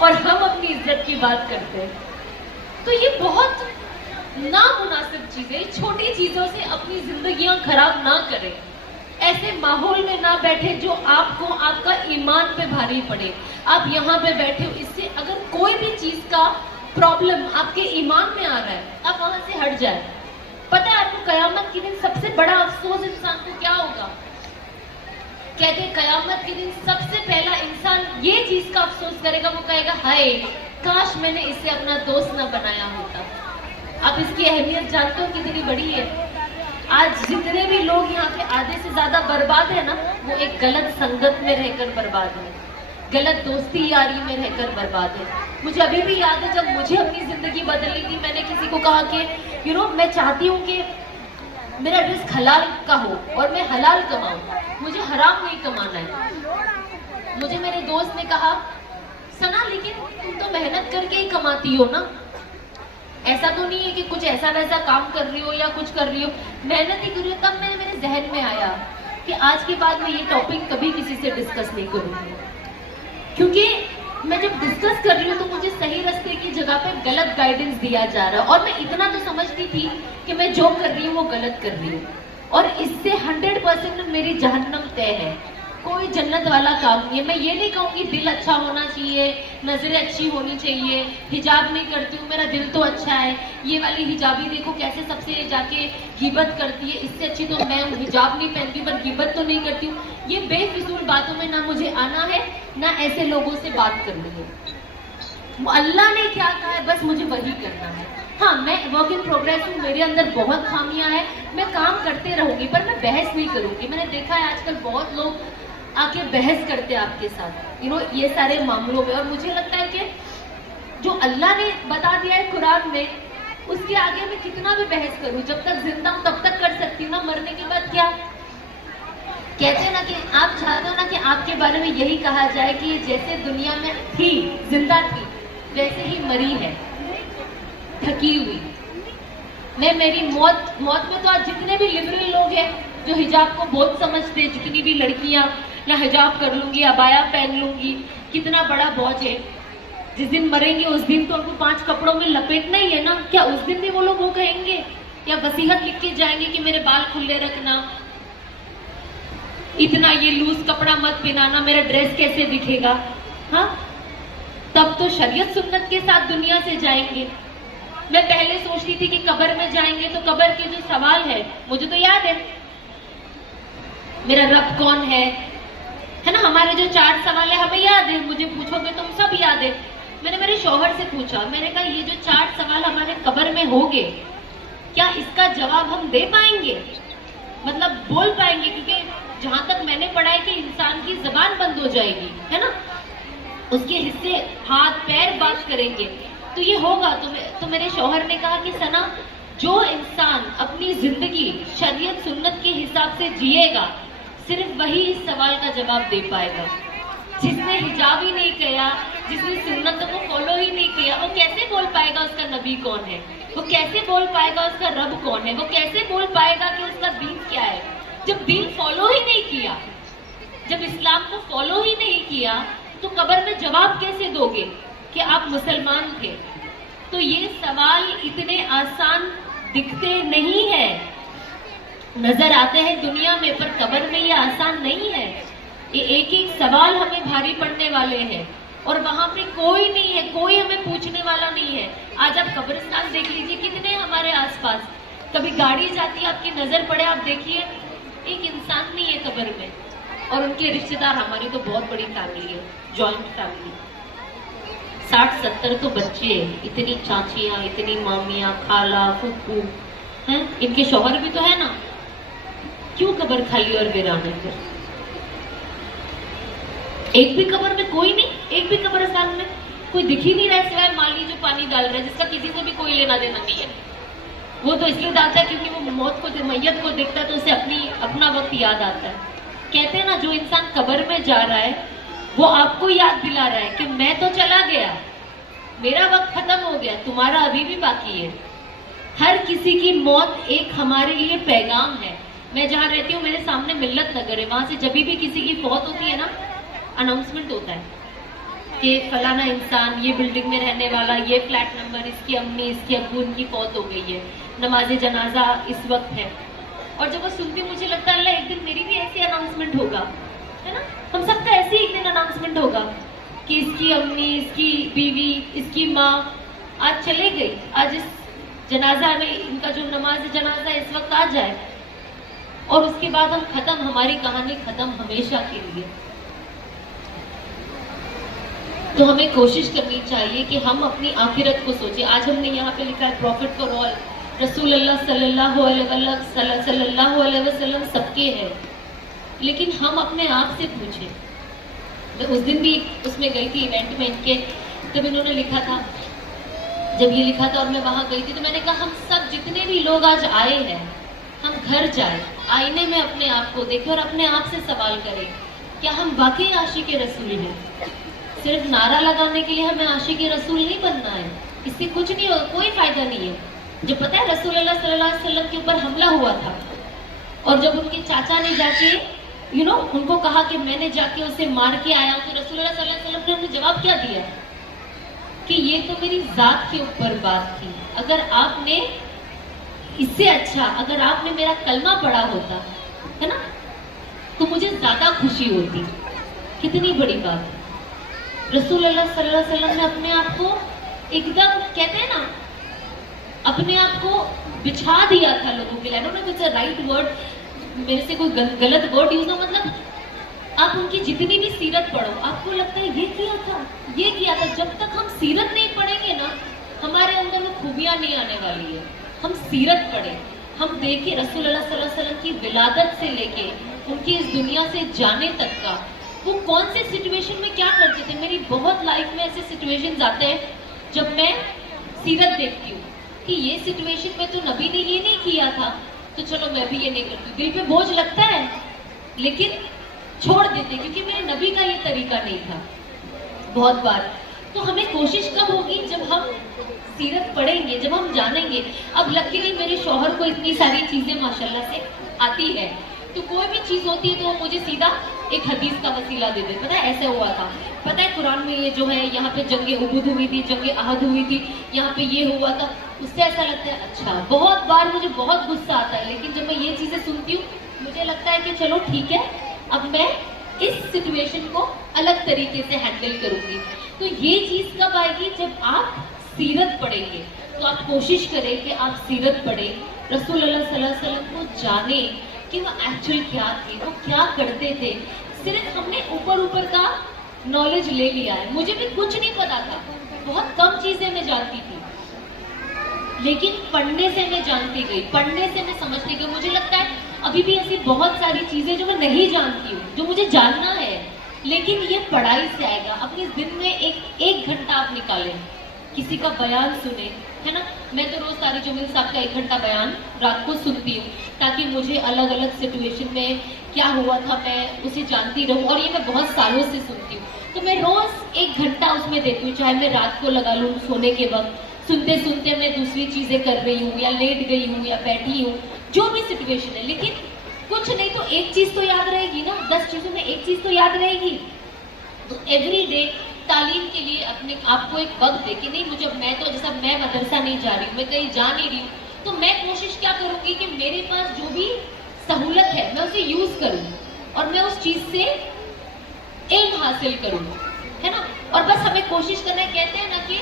اور ہم اپنی عزت کی بات کرتے ہیں. تو یہ بہت نامناسب چیزیں، چھوٹی چیزوں سے اپنی زندگیاں خراب نہ کریں. ایسے ماحول میں نہ بیٹھے جو آپ کو آپ کا ایمان پہ بھاری پڑے. آپ یہاں پہ بیٹھے ہو، اس سے اگر کوئی بھی چیز کا پرابلم آپ کے ایمان میں آ رہا ہے، آپ وہاں سے ہٹ جائیں. پتہ ہے آپ کو قیامت کے دن سب سے بڑا افسوس انسان کو کیا ہوگا؟ کہتے ہیں قیامت کے دن سب سے پہلا انسان یہ چیز کا افسوس کرے گا، وہ کہے گا ہائے کاش میں نے اسے اپنا دوست نہ بنایا ہوتا. آپ اس کی اہمیت جانتے ہو کتنی بڑی ہے؟ آج جتنے بھی لوگ یہاں پہ آدھے سے زیادہ برباد ہیں نا، وہ ایک غلط سنگت میں رہ کر برباد ہے، غلط دوستی یاری میں رہ کر برباد ہے. مجھے ابھی بھی یاد ہے جب مجھے اپنی زندگی بدلنی تھی، میں نے کسی کو کہا کہ میں چاہتی ہوں کہ میرا رزق حلال کا ہو اور میں حلال کماؤں، مجھے حرام نہیں کمانا ہے. مجھے میرے دوست نے کہا سنا لیکن تم تو محنت کر کے ہی کماتی ہو نا، ایسا تو نہیں ہے کہ کچھ ایسا ویسا کام کر رہی ہو یا کچھ کر رہی ہو، محنت ہی کر رہی ہو. تب میرے ذہن میں آیا کہ آج کے بعد میں یہ ٹاپک کبھی کسی سے ڈسکس نہیں کروں گی، کیونکہ میں جب ڈسکس کر رہی ہوں تو مجھے صحیح راستے کی جگہ پہ غلط گائیڈنس دیا جا رہا ہے. اور میں اتنا تو سمجھتی تھی کہ میں جو کر رہی ہوں وہ غلط کر رہی ہوں، اور اس سے 100% میری جہنم طے ہے. کوئی جنت والا کام نہیں ہے. میں یہ نہیں کہوں گی دل اچھا ہونا چاہیے، نظریں اچھی ہونی چاہیے، حجاب نہیں کرتی ہوں میرا دل تو اچھا ہے، یہ والی حجابی دیکھو کیسے سب سے جا کے غیبت کرتی ہے، اس سے اچھی تو میں ہوں، حجاب نہیں پہنتی پر غیبت تو نہیں کرتی ہوں. یہ بے فضول باتوں میں نہ مجھے آنا ہے نہ ایسے لوگوں سے بات کرنی ہے. اللہ نے کیا کہا ہے بس مجھے وہی کرنا ہے. ہاں میں ورک ان پروگریس ہوں، میرے اندر بہت خامیاں ہیں، میں کام کرتے رہوں گی پر میں بحث نہیں کروں گی. میں نے دیکھا ہے آج کل بہت لوگ آ کے بحث کرتے ہیں آپ کے ساتھ یہ سارے معاملوں میں، اور مجھے لگتا ہے کہ جو اللہ نے بتا دیا ہے قرآن میں، اس کے آگے میں کتنا بھی بحث کروں، جب تک زندہ ہوں تب تک کر سکتی ہوں نا، مرنے کے بعد کیا؟ کہتے ہیں نا کہ آپ چاہتے ہو نا کہ آپ کے بارے میں یہی کہا جائے کہ جیسے دنیا میں تھی، زندہ تھی، ویسے ہی مری ہے، تھکی ہوئی. میں میری موت میں تو آج جتنے بھی لبرل لوگ ہیں جو حجاب کو بہت سمجھتے، جتنی بھی لڑکیاں یا حجاب کر لوں گی، عبایا پہن لوں گی، کتنا بڑا بوجھ ہے. جس دن مریں گے اس دن تو ان کو 5 کپڑوں میں لپیٹنا ہی ہے نا. کیا اس دن بھی وہ لوگ وہ کہیں گے یا وصیت لکھ کے جائیں گے کہ میرے بال کھلے رکھنا، اتنا یہ لوز کپڑا مت پہنانا، میرا ڈریس کیسے دکھے گا؟ ہاں تب تو شریعت سنت کے ساتھ دنیا سے جائیں گے. میں پہلے سوچتی تھی کہ قبر میں جائیں گے تو قبر کے جو سوال ہے مجھے تو یاد ہے، میرا رب کون ہے نا، ہمارے جو 4 سوال ہے ہمیں یاد ہے، مجھے پوچھو گے تم سب یاد ہے. میں نے میرے شوہر سے پوچھا، میں نے کہا یہ جو 4 سوال ہمارے قبر میں ہوں گے کیا اس کا جواب ہم دے پائیں گے، مطلب بول پائیں گے؟ کیونکہ جہاں تک میں نے پڑھا ہے کہ انسان کی زبان بند ہو جائے گی، ہے نا، اس کے حصے ہاتھ پیر بات کریں گے تو یہ ہوگا. تو میرے شوہر نے کہا کہ سنا، جو انسان اپنی زندگی شریعت سنت کے حساب سے جیے گا صرف وہی اس سوال کا جواب دے پائے گا. جس نے حجاب ہی نہیں کیا، جس نے سنتوں کو فالو ہی نہیں کیا، وہ کیسے بول پائے گا اس کا نبی کون ہے، وہ کیسے بول پائے گا اس کا رب کون ہے، وہ کیسے بول پائے گا کہ اس کا دین کیا ہے؟ جب دین فالو ہی نہیں کیا، جب اسلام کو فالو ہی نہیں کیا تو قبر میں جواب کیسے دو گے کہ آپ مسلمان تھے؟ تو یہ سوال اتنے آسان دکھتے نہیں ہیں، نظر آتے ہیں دنیا میں، پر قبر میں یہ آسان نہیں ہے. یہ ایک ایک سوال ہمیں بھاری پڑنے والے ہیں اور وہاں پہ کوئی نہیں ہے، کوئی ہمیں پوچھنے والا نہیں ہے. آج آپ قبرستان دیکھ لیجیے، کتنے ہمارے آس پاس، کبھی گاڑی جاتی ہے آپ کی نظر پڑے، آپ دیکھیے ایک انسان نہیں ہے قبر میں. اور ان کے رشتے دار، ہماری تو بہت بڑی فیملی ہے، جوائنٹ فیملی، 60-70 تو بچے، اتنی چاچیاں، اتنی مامیاں، خالہ، پھپھو ہیں، ان کے شوہر بھی تو ہے نا. کیوں قبر خالی اور ویران ہے؟ پھر ایک بھی قبر میں کوئی نہیں، ایک بھی قبرستان میں کوئی دکھ ہی نہیں رہا سوائے مالی جو پانی ڈال رہا ہے، جس کا کسی سے بھی کوئی لینا دینا نہیں ہے. وہ تو اس لیے ڈالتا ہے کیونکہ وہ موت کو، میت کو دیکھتا ہے تو اسے اپنا وقت یاد آتا ہے. کہتے ہیں نا جو انسان قبر میں جا رہا ہے وہ آپ کو یاد دلا رہا ہے کہ میں تو چلا گیا، میرا وقت ختم ہو گیا، تمہارا ابھی بھی باقی ہے. ہر کسی کی موت ایک ہمارے لیے پیغام ہے. میں جہاں رہتی ہوں میرے سامنے ملت نگر ہے، وہاں سے جب بھی کسی کی فوت ہوتی ہے نا، اناؤنسمنٹ ہوتا ہے کہ فلانا انسان یہ بلڈنگ میں رہنے والا، یہ فلیٹ نمبر، اس کی امی، اس کی ابو، ان کی فوت ہو گئی ہے، نماز جنازہ اس وقت ہے. اور جب وہ سنتی مجھے لگتا ہے اللہ ایک دن میری بھی ایسی اناؤنسمنٹ ہوگا، ہے نا، ہم سب کا ایسی ایک دن اناؤنسمنٹ ہوگا کہ اس کی امی، اس کی بیوی، اس کی ماں آج چلے گئی، آج اس جنازہ میں ان کا جو نماز جنازہ اس وقت آ جائے، اور اس کے بعد ہم ختم، ہماری کہانی ختم ہمیشہ کے لیے. تو ہمیں کوشش کرنی چاہیے کہ ہم اپنی آخرت کو سوچیں. آج ہم نے یہاں پہ لکھا ہے پروفٹ فار آل، رسول اللہ صلی اللہ علیہ وسلم سب کے ہے، لیکن ہم اپنے آپ سے پوچھیں. میں اس دن بھی اس میں گئی تھی ایونٹ میں ان کے، تب انہوں نے لکھا تھا، جب یہ لکھا تھا اور میں وہاں گئی تھی تو میں نے کہا ہم سب جتنے بھی لوگ آج آئے ہیں، ہم گھر جائیں، آئینے میں اپنے آپ کو دیکھیں اور اپنے آپ سے سوال کریں کیا ہم واقعی عاشق رسول ہیں. صرف نعرہ لگانے کے لیے ہمیں عاشق رسول نہیں بننا ہے، اس سے کچھ نہیں ہوگا، کوئی فائدہ نہیں ہے. جو پتہ ہے رسول اللہ صلی اللہ علیہ وسلم کے اوپر حملہ ہوا تھا، اور جب ان کے چاچا نے جا کے ان کو کہا کہ میں نے جا کے اسے مار کے آیا ہوں، تو رسول اللہ صلی اللہ علیہ وسلم نے انہیں جواب کیا دیا کہ یہ تو میری ذات کے اوپر بات تھی، اگر آپ نے اس سے اچھا اگر آپ نے میرا کلمہ پڑھا ہوتا ہے نا تو مجھے زیادہ خوشی ہوتی. کتنی بڑی بات ہے. رسول اللہ صلی اللہ علیہ وسلم نے اپنے آپ کو ایک دم کہتے ہیں نا اپنے آپ کو بچھا دیا تھا لوگوں کے لیے. انہوں نے کچھ رائٹ ورڈ، میرے سے کوئی غلط ورڈ یوز نہ، مطلب آپ ان کی جتنی بھی سیرت پڑھو آپ کو لگتا ہے یہ کیا تھا، یہ کیا تھا. جب تک ہم سیرت نہیں پڑھیں گے نا ہمارے اندر وہ خوبیاں نہیں آنے والی ہے. ہم سیرت پڑھیں، ہم دیکھیں رسول اللہ صلی اللہ علیہ وسلم کی ولادت سے لے کے ان کی اس دنیا سے جانے تک کا وہ کون سے سچویشن میں کیا کرتے تھے. میری بہت لائف میں ایسے سچویشنز آتے ہیں جب میں سیرت دیکھتی ہوں کہ یہ سچویشن میں تو نبی نے یہ نہیں کیا تھا تو چلو میں بھی یہ نہیں کرتی. دل پہ بوجھ لگتا ہے لیکن چھوڑ دیتے کیونکہ میرے نبی کا یہ طریقہ نہیں تھا. بہت بار تو ہمیں کوشش کب ہوگی جب ہم سیرت پڑھیں گے، جب ہم جانیں گے. اب لکیلی میرے شوہر کو اتنی ساری چیزیں ماشاءاللہ سے آتی ہے تو کوئی بھی چیز ہوتی ہے تو وہ مجھے سیدھا ایک حدیث کا وسیلہ دے دے. پتہ ہے ایسے ہوا تھا، پتہ ہے قرآن میں یہ جو ہے یہاں پہ جنگ احد ہوئی تھی، جنگ احد ہوئی تھی، یہاں پہ یہ ہوا تھا. اس سے ایسا لگتا ہے اچھا. بہت بار مجھے بہت غصہ آتا ہے لیکن جب میں یہ چیزیں سنتی ہوں مجھے لگتا ہے کہ چلو ٹھیک ہے اب میں اس سچویشن کو الگ طریقے سے ہینڈل کروں گی. تو یہ چیز کب آئے گی جب آپ سیرت پڑھیں گے. تو آپ کوشش کریں کہ آپ سیرت پڑھیں، رسول اللہ صلی اللہ علیہ وسلم کو جانیں کہ وہ ایکچوئل کیا تھے، وہ کیا کرتے تھے. صرف ہم نے اوپر کا نالج لے لیا ہے. مجھے بھی کچھ نہیں پتا تھا، بہت کم چیزیں میں جانتی تھی لیکن پڑھنے سے میں جانتی گئی، پڑھنے سے میں سمجھتی گئی. مجھے لگتا ہے ابھی بھی ایسی بہت ساری چیزیں جو میں نہیں جانتی ہوں جو مجھے جاننا ہے، لیکن یہ پڑھائی سے آئے گا. اپنے دن میں ایک گھنٹہ آپ نکالیں، کسی کا بیان سنیں، ہے نا. میں تو روز ساری جمیل صاحب کا 1 گھنٹہ بیان رات کو سنتی ہوں تاکہ مجھے الگ الگ سچویشن میں کیا ہوا تھا میں اسے جانتی رہوں. اور یہ میں بہت سالوں سے سنتی ہوں تو میں روز 1 گھنٹہ اس میں دیتی ہوں، چاہے میں رات کو لگا لوں سونے کے وقت. سنتے سنتے میں دوسری چیزیں کر رہی ہوں یا لیٹ گئی ہوں یا بیٹھی ہوں، جو بھی سچویشن ہے. لیکن کچھ نہیں تو ایک چیز تو یاد رہے گی نا، 10 چیزوں میں ایک چیز تو یاد رہے گی. تو ایوری ڈے تعلیم کے لیے اپنے آپ کو ایک وقت دے کہ نہیں مجھے، میں تو جیسا میں مدرسہ نہیں جا رہی ہوں، میں کہیں جا نہیں رہی ہوں تو میں کوشش کیا کروں گی کہ میرے پاس جو بھی سہولت ہے میں اسے یوز کروں اور میں اس چیز سے علم حاصل کروں، ہے نا. اور بس ہمیں کوشش کرنا ہے. کہتے ہیں نا کہ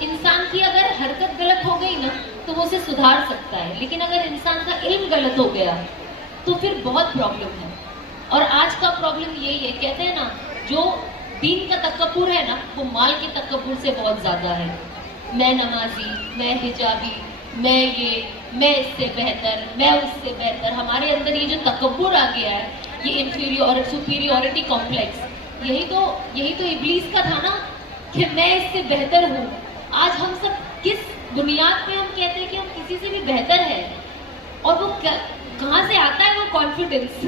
انسان کی اگر حرکت غلط ہو گئی نا تو وہ اسے سدھار سکتا ہے، لیکن اگر انسان کا علم غلط ہو گیا تو پھر بہت پرابلم ہے. اور آج کا پرابلم یہی ہے، کہتے ہیں نا جو دین کا تکبر ہے نا وہ مال کے تکبر سے بہت زیادہ ہے. میں نمازی، میں حجابی، میں اس سے بہتر، میں اس سے بہتر. ہمارے اندر یہ جو تکبر آ گیا ہے، یہ سپیریورٹی کمپلیکس، یہی تو ابلیس کا تھا نا کہ میں اس سے بہتر ہوں. آج ہم سب کس بنیاد پہ ہم کہتے ہیں کہ ہم کسی سے بھی بہتر ہیں؟ اور وہ کہاں سے آتا ہے وہ کانفیڈنس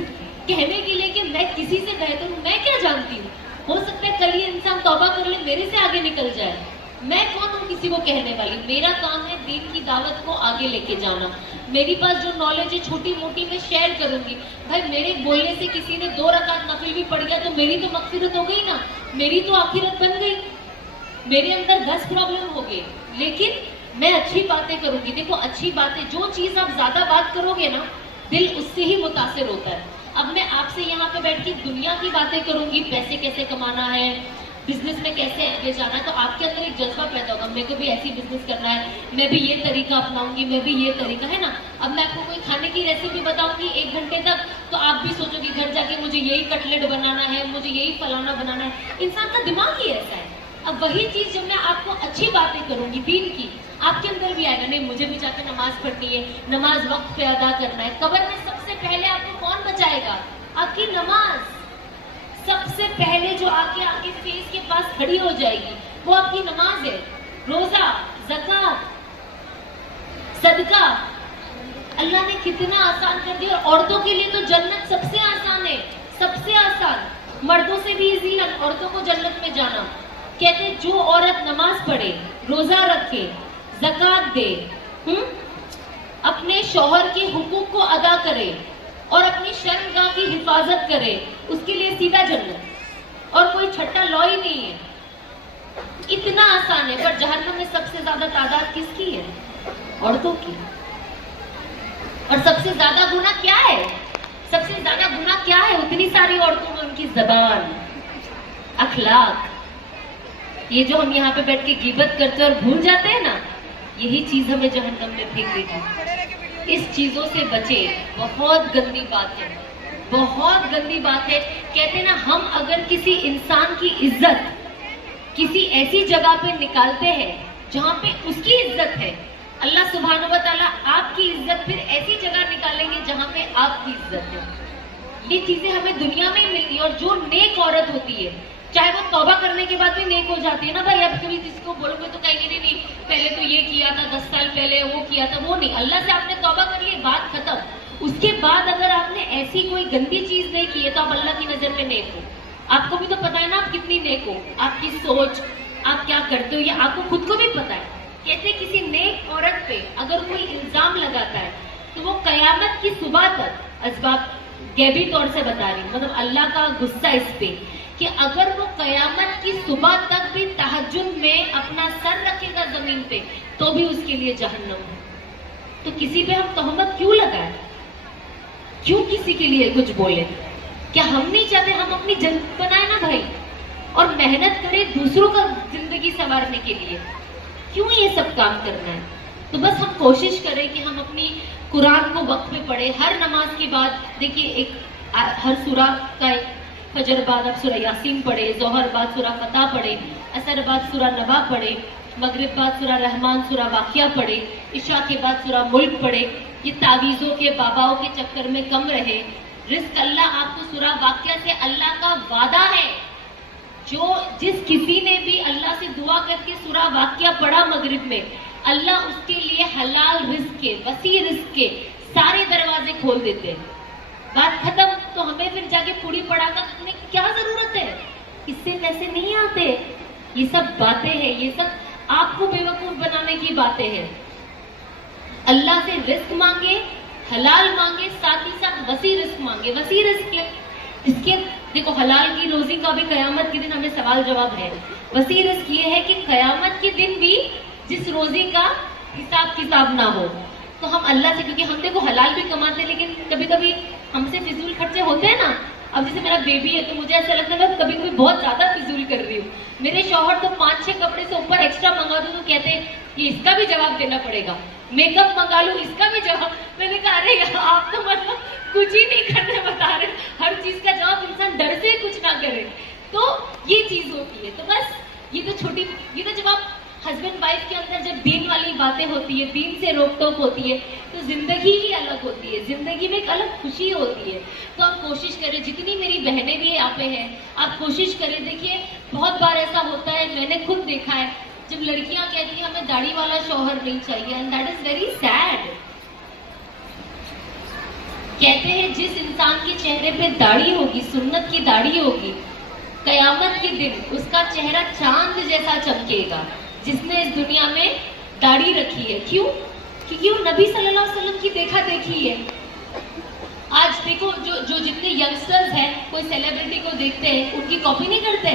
کہنے کے لیے کہ میں کسی سے بہتر ہوں؟ میں کیا جانتی ہوں؟ ہو سکتا ہے کل یہ انسان توبہ کر لے، میرے سے آگے نکل جائے. میں کون ہوں کسی کو کہنے والی؟ میرا کام ہے دین کی دعوت کو آگے لے کے جانا. میری پاس جو نالج ہے چھوٹی موٹی میں شیئر کروں گی. بھائی میرے بولنے سے کسی نے 2 رکعت نفل بھی پڑھ گیا تو میری تو مغفرت ہو گئی نا. میری تو آخرت بن گئی, میرے اندر 10 پرابلم ہو گئے, لیکن میں اچھی باتیں کروں گی. دیکھو اچھی باتیں, جو چیز آپ زیادہ بات کرو گے نا, دل اس سے ہی متاثر ہوتا ہے. اب میں آپ سے یہاں پہ بیٹھ کے دنیا کی باتیں کروں گی, پیسے کیسے کمانا ہے, بزنس میں کیسے آگے جانا ہے, تو آپ کے اندر ایک جذبہ پیدا ہوگا, میرے کو بھی ایسی بزنس کرنا ہے, میں بھی یہ طریقہ اپناؤں گی, میں بھی یہ طریقہ ہے نا. اب میں آپ کو کوئی کھانے کی ریسیپی بتاؤں گی 1 گھنٹے تک, تو آپ بھی سوچو گے گھر جا کے مجھے یہی کٹلیٹ بنانا ہے, مجھے یہی فلانا بنانا ہے. انسان کا دماغ ہی ایسا ہے. اب وہی چیز جب میں آپ کو اچھی باتیں کروں گی دین کی, آپ کے اندر بھی آئے گا, نہیں مجھے بھی جا کے نماز پڑھنی ہے, نماز وقت پہ ادا کرنا ہے. قبر میں سب سے پہلے آپ کو کون بچائے گا؟ آپ کی نماز. سب سے پہلے جو آپ کے فیس کے پاس کھڑی ہو جائے گی وہ آپ کی نماز ہے. روزہ, زکوٰۃ, صدقہ, اللہ نے کتنا آسان کر دیا. اور عورتوں کے لیے تو جنت سب سے آسان ہے, سب سے آسان, مردوں سے بھی ایزی ہے عورتوں کو جنت میں جانا. کہتے ہیں جو عورت نماز پڑھے, روزہ رکھے, زکوٰۃ دے, اپنے شوہر کے حقوق کو ادا کرے اور اپنی شرمگاہ کی حفاظت کرے, اس کے لیے سیدھا جنت. اور کوئی چھٹا لا ہی نہیں ہے, اتنا آسان ہے. پر جہنم میں سب سے زیادہ تعداد کس کی ہے؟ عورتوں کی. اور سب سے زیادہ گناہ کیا ہے؟ سب سے زیادہ گناہ کیا ہے اتنی ساری عورتوں میں؟ ان کی زبان, اخلاق. یہ جو ہم یہاں پہ بیٹھ کے غیبت کرتے اور بھول جاتے ہیں نا, یہی چیز ہمیں جہنم میں پھینک دے گی. اس چیزوں سے بچے, بہت گندی بات ہے, بہت گندی بات ہے. کہتے ہیں نا, ہم اگر کسی انسان کی عزت کسی ایسی جگہ پہ نکالتے ہیں جہاں پہ اس کی عزت ہے, اللہ سبحانہ و تعالیٰ آپ کی عزت پھر ایسی جگہ نکالیں گے جہاں پہ آپ کی عزت ہے. یہ چیزیں ہمیں دنیا میں ملتی ہیں. اور جو نیک عورت ہوتی ہے, چاہے وہ توبہ کرنے کے بعد بھی نیک ہو جاتی ہے نا بھائی, اب کبھی کسی کو بولو گے تو کہیں گے نہیں پہلے تو یہ کیا تھا, 10 سال پہلے وہ کیا تھا, وہ نہیں. اللہ سے آپ نے توبہ کر لی, بات ختم. اس کے بعد اگر آپ نے ایسی کوئی گندی چیز نہیں کی ہے تو آپ اللہ کی نظر میں نیک ہو. آپ کو بھی تو پتا ہے نا آپ کتنی نیک ہو, آپ کی سوچ, آپ کیا کرتے ہو, یہ آپ کو خود کو بھی پتا ہے. کہتے کسی نیک عورت پہ اگر کوئی الزام لگاتا ہے تو وہ قیامت کی صبح تک, اسباب غیبی طور سے بتا رہی, مطلب اللہ کا غصہ اس پہ, کہ اگر وہ قیامت کی صبح تک بھی تہجد میں اپنا سر رکھے گا زمین پہ تو بھی اس کے لیے جہنم ہے. تو کسی پہ ہم تہمت کیوں لگائیں, کیوں کسی کے لیے کچھ بولے؟ کیا ہم نہیں چاہتے ہم اپنی جنت بنائیں نا بھائی, اور محنت کریں دوسروں کا زندگی سنوارنے کے لیے؟ کیوں یہ سب کام کرنا ہے؟ تو بس ہم کوشش کریں کہ ہم اپنی قرآن کو وقت پہ پڑھیں. ہر نماز کے بعد دیکھیے ایک ہر سورہ کا ایک, فجر بعد آپ سورہ یاسین پڑھے, ظہر بعد سورہ فتح پڑھے, عصر بعد سورہ نبا پڑھے, مغرب بعد سورہ رحمان, سورہ واقعہ پڑھے, عشاء کے بعد سورہ ملک پڑھے. یہ تعویذوں کے باباؤں کے چکر میں کم رہے. رزق اللہ آپ کو سورہ واقعہ سے اللہ کا وعدہ ہے. جس کسی نے بھی اللہ سے دعا کر کے سورہ واقعہ پڑھا مغرب میں, اللہ اس کے لیے حلال رزق کے, وسیع رزق کے سارے دروازے کھول دیتے ہیں. بات ختم. تو ہمیں پھر جا کے پوری پڑھا کر کرنے کی کیا ضرورت ہے؟ اس سے پیسے نہیں آتے. یہ سب باتیں ہیں, یہ سب آپ کو بیوقوف بنانے کی باتیں ہیں. اللہ سے رزق مانگے, حلال مانگے, ساتھ ہی ساتھ وسیع رزق مانگے. وسیع رزق ہے اس کے, دیکھو حلال کی روزی کا بھی قیامت کے دن ہمیں سوال جواب ہے. وسیع رزق یہ ہے کہ قیامت کے دن بھی جس روزی کا حساب کتاب نہ ہو, تو ہم اللہ سے, کیونکہ ہم دیکھو حلال بھی کماتے ہیں لیکن کبھی کبھی ہم سے فضول خرچے ہوتے ہیں نا. اب جیسے میرا بیبی ہے تو مجھے ایسا لگتا ہے میں کبھی کبھی بہت زیادہ فضول کر رہی ہوں. میرے شوہر تو 5-6 کپڑے سے اوپر ایکسٹرا منگا دوں تو کہتے ہیں کہ اس کا بھی جواب دینا پڑے گا, میک اپ منگا لوں اس کا بھی جواب. میں نے کہا ارے آپ تو مطلب کچھ ہی نہیں کرنے بتا رہے, ہر چیز کا جواب انسان ڈر سے کچھ نہ کرے. تو یہ چیز ہوتی ہے. تو بس یہ تو چھوٹی, یہ تو جب آپ ہسبینڈ وائف کے اندر جب دین والی باتیں ہوتی ہے, دین سے روک ٹوک ہوتی ہے, تو زندگی ہی الگ ہوتی ہے. زندگی میں ایک الگ خوشی ہوتی ہے. تو آپ کوشش کریں, جتنی میری بہنیں بھی یہاں پہ ہیں آپ کوشش کریں. دیکھیے بہت بار ایسا ہوتا ہے, میں نے خود دیکھا ہے, جب لڑکیاں کہتی ہیں ہمیں داڑھی والا شوہر نہیں چاہیے, and that is very sad. کہتے ہیں جس انسان کے چہرے پہ داڑھی ہوگی, سنت کی داڑھی ہوگی, قیامت کے دن اس کا چہرہ چاند جیسا چمکے گا جس نے اس دنیا میں داڑھی رکھی ہے. کیوں؟ کیونکہ وہ نبی صلی اللہ علیہ وسلم کی دیکھا دیکھی ہے. آج دیکھو جو جتنے ینگسٹرز ہیں, کوئی سیلیبریٹی کو دیکھتے ہیں ان کی کاپی نہیں کرتے,